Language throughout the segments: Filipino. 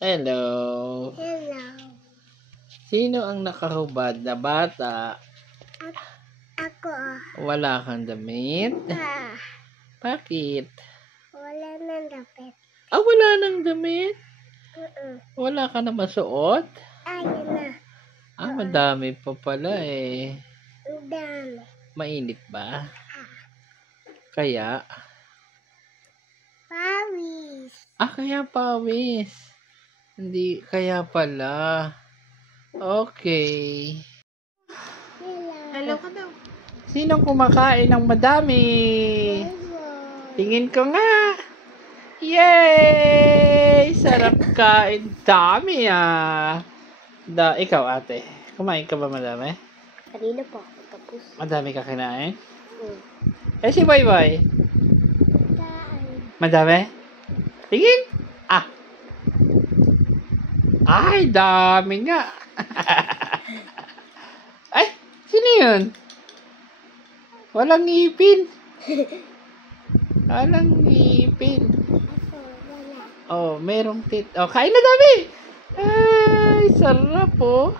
Hello. Hello. Sino ang nakahubad na bata? Ako. Wala kang damit? Ah, Bakit? wala nang dapat. Wala nang damit? Wala. Wala ka na masuot? Ayun na. Madami pa pala eh. Ang dami. Mainit ba? Kaya? Pawis. Kaya pawis. Hindi, kaya pala. Okay. Hello ka daw. Sinong kumakain ng madami? Tingin ko nga. Yay! Sarap kain. Dami ikaw ate, kumain ka ba madami? Kanina po. Tapos. Madami ka kinain? Si Boy Boy? Madami? Tingin? Ay, dami nga. Ay, sino yun? Walang ngipin. Walang ngipin. Merong tit. Kain na dami. Ay, sarap po.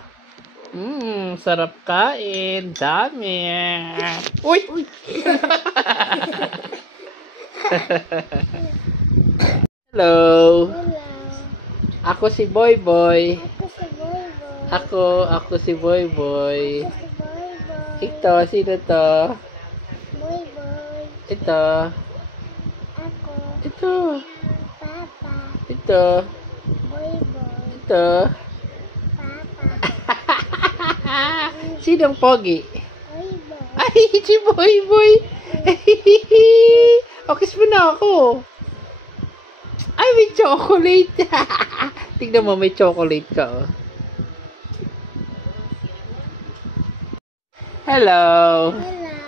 Sarap kain. Dami. Uy! Hello. Ako si Boy Boy. Ako si Boy Boy. Ito, sino to? Boy Boy. Ito. Ako. Ito. Papa. Ito. Boy Boy. Ito. Papa. Sinong pogi? Boy Boy. Ay, si Boy Boy. Kiss mo na ako. Ay, may chocolate. Tignan mo, may chocolate ka. Hello. Hello.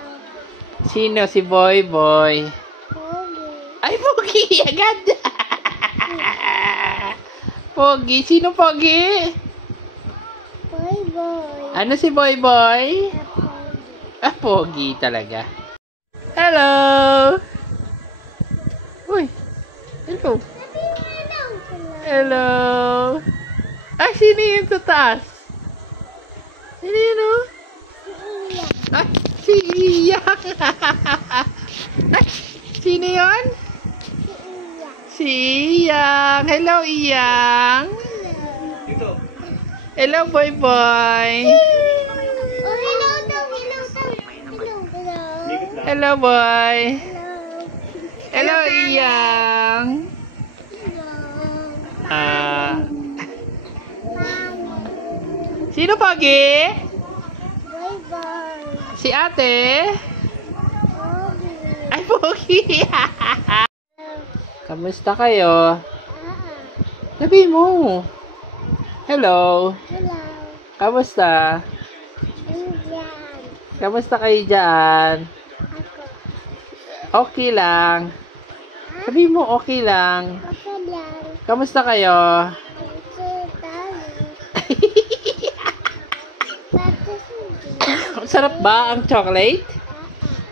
Sino si Boy Boy? Pogi. Ay, Pogi agad. Pogi. Sino Pogi? Boy Boy. Ano si Boy Boy? Pogi. Pogi talaga. Hello. Uy. Hello. Hello. Sino yun sa taas? Sino yun, oh? Si Iyang. Sino yun? Si Iyang. Hello, Iyang. Hello, Boy Boy. Hello daw. Hello, Boy. Hello. Hello, Iyang. Sino Pogi? Boy Boy. Si ate? Pogi. Ay, Pogi. Kamusta kayo? Sabi mo. Hello. Hello. Kamusta? Indian. Kamusta kayo dyan? Ako. Okay lang. Sabi mo, okay lang. Okay lang. Kamusta kayo? Sarap ba ang chocolate?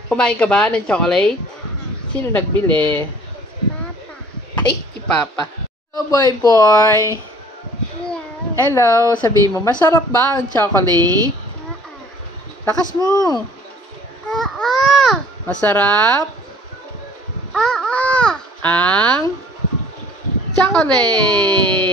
Kumain ka ba ng chocolate? Sino nagbili? Papa. Ay, si Papa. Hello, Boy Boy. Hello. Hello, sabi mo, masarap ba ang chocolate? Lakas mo. Masarap ang chocolate.